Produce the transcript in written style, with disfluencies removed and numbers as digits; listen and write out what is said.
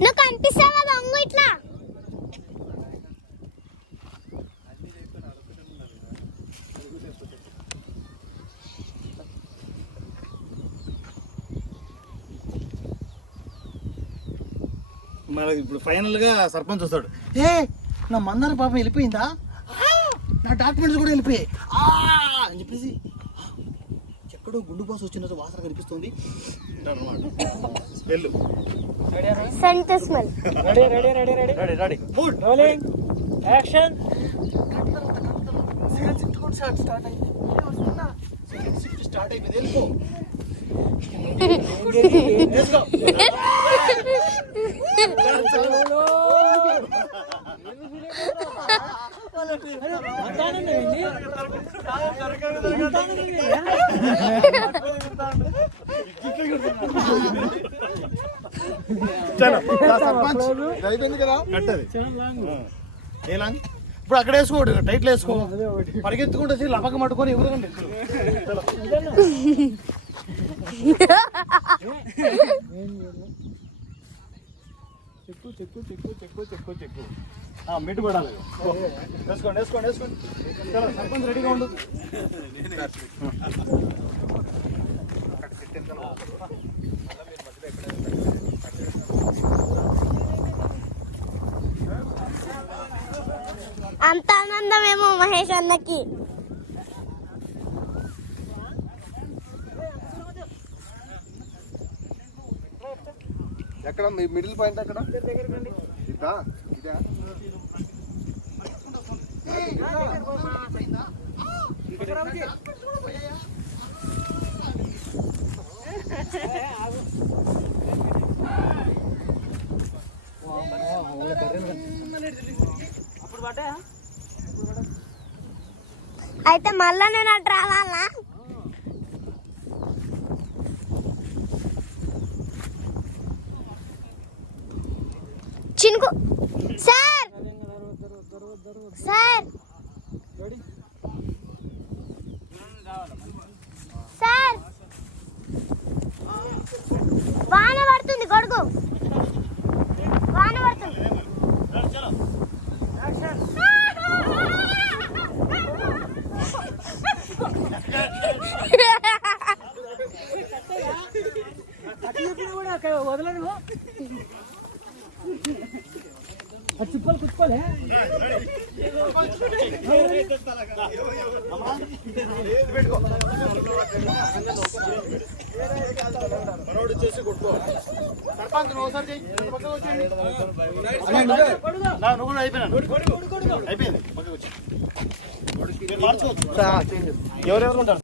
నువ్వు కనిపిస్తావా దొంగ ఇట్లా? మరి ఇప్పుడు ఫైనల్ గా సర్పంచ్ వస్తాడు. ఏ నా మందార పాపం వెళ్ళిపోయిందా, నా డాక్యుమెంట్స్ కూడా వెళ్ళిపోయాయి అని చెప్పేసి ఎక్కడో గుండు బాస్ వచ్చినట్టు వాసన కనిపిస్తుంది smell. Cent smell. Ready ready ready ready ready ready good rolling action. Start అయింది. స్టార్ట్ అయిపోయింది. వెళ్ళిపో. అయిపోయింది కదా కట్టది. ఏ లాంగ్ ఇప్పుడు అక్కడ వేసుకోడు, టైట్లు వేసుకో, పరిగెత్తుకుంటే లపక మట్టుకొని ఎవరికండి. చెక్కు చెక్కు చెక్కు చెక్కు చెక్కు చెక్కు మిట్టు పడాలి. వేసుకోండి వేసుకోండి వేసుకోండి. చాలా సర్పంచ్ రెడీగా ఉండదు. అంత ఆనందమేమో మహేష్ అన్నకి. ఎక్కడ మిడిల్ పాయింట్ అక్కడ ఇదా ఇదా అయితే మళ్ళా నేను అటు రావాలా? చినుకు సార్ సార్ సార్ వాన పడుతుంది, గొడుగు వాన పడుతుంది. వదలను చుప్పలు కుచ్చుకోలే. చేసి కొట్టుకోవాలి. సర్పంచ్ ఒకసారి అయిపోయింది. మార్చుకోవచ్చు. ఎవరెవరు ఉంటారు?